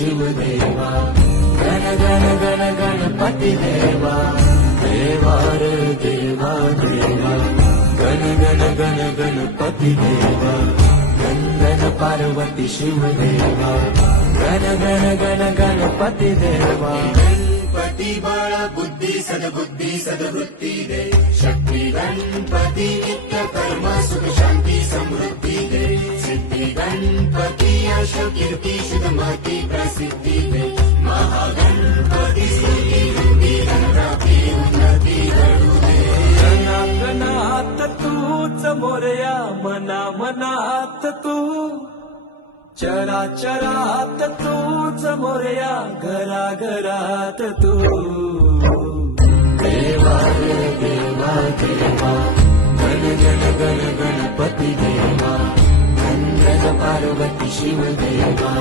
शिवदेवा गण गण गण गणपती देवा देवा रे देवा देवा गण गण गण गणपती देवा नंदन पार्वती शिवदेवा गण गण गण गणपती देवा गणपती बाळ बुद्धी सद्वृत्ती दे शक्ती गणपती नित्य कर्म सुख शांती समृद्धी दे सिद्धी गणपती यश कीर्ती शुद्धमती प्रसिद्धी दे महागणपती स्तुती वृद्धी गणपती उन्नती घडू दे गणागणात तूच मोरया मना मनात तू चराचरात तूच मोरया घरा घरात तू देवा रे देवा देवा गण गण गण गणपती देवा नंदन पार्वती शिवदेवा